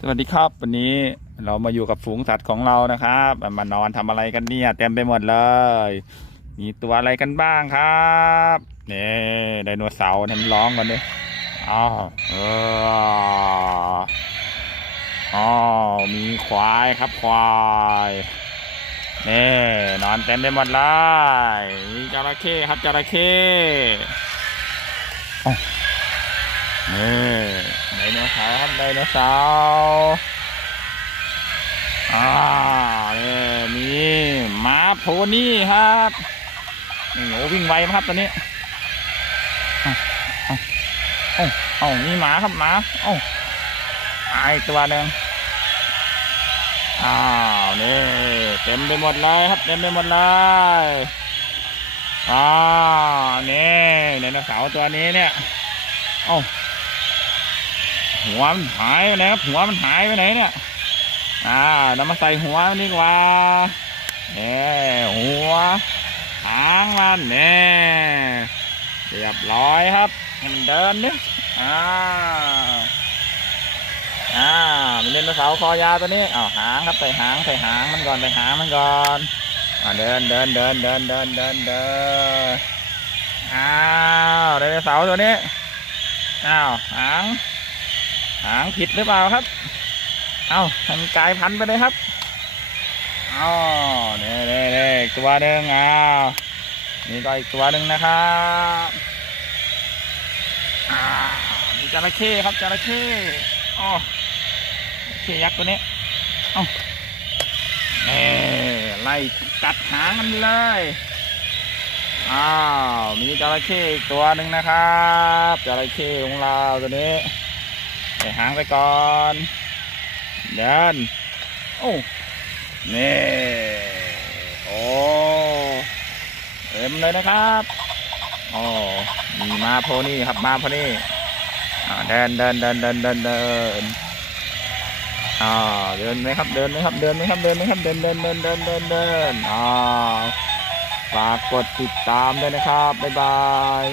สวัสดีครับวันนี้เรามาอยู่กับฝูงสัตว์ของเรานะครับมานอนทำอะไรกันเนี่ยเต็มไปหมดเลย มีตัวอะไรกันบ้างครับนี่ไดโนเสาร์เห็นร้องกันดิอ้าวเอออ๋อมีควายครับควายนี่นอนเต็มไปหมดเลยมีจระเข้ครับจระเข้อ้าวนี่ ไดโนเสาร์ครับไดโนเสาร์อ่านี่มีม้าโพนี่ครับนี่โอ้วิ่งไวมากครับตัวนี้เอ้าเอ้าเอ้าเอ้ามีหมาครับหมาเอ้าตายตัวหนึ่งอ้าวนี่เต็มไปหมดเลยครับเต็มไปหมดเลยอ้าวนี่ไดโนเสาร์ตัวนี้เนี่ยเอ้า หัวมันหายไปไหนครับหัวมันหายไปไหนเนี่ยอ่านำมาใส่หัวมันดีกว่าเนี่ยหัวหางมันเนี่ยเรียบร้อยครับให้มันเดินดิอ่าอ่ามันเล่นเสาคอยาวตัวนี้อ้าวหางครับใส่หางใส่หางมันก่อนใส่หางมันก่อนอ่าเดินเดินเดินเดินเดินเดินเดินอ้าวไดโนเสาร์ตัวนี้อ้าวหาง หางผิดหรือเปล่าครับ เอาทำกลายพันธุ์ไปเลยครับอ๋อเน่เน่เน่อีกตัวหนึ่งอ้าวนี่ก็อีกตัวหนึ่งนะครับอ่ามีจระเข้ครับจระเข้อ๋อจระเข้ยักษ์ตัวนี้เอ้าเน่ไล่กัดหางมันเลยอ้าวมีจระเข้อีกตัวหนึ่งนะครับจระเข้ของเราตัวนี้ ใส่หางไปก่อนเดินโอ้นี่โอ้เต็มเลยนะครับโอ้มีมาโพนี่ครับมาโพนี่เดินเดินเดินเดินเดินเดินอ่าเดินไหมครับเดินไหมครับเดินไหมครับเดินไหมครับเดินเดินเดินเดินเดินเดินอ่าฝากกดติดตามด้วยนะครับบ๊ายบาย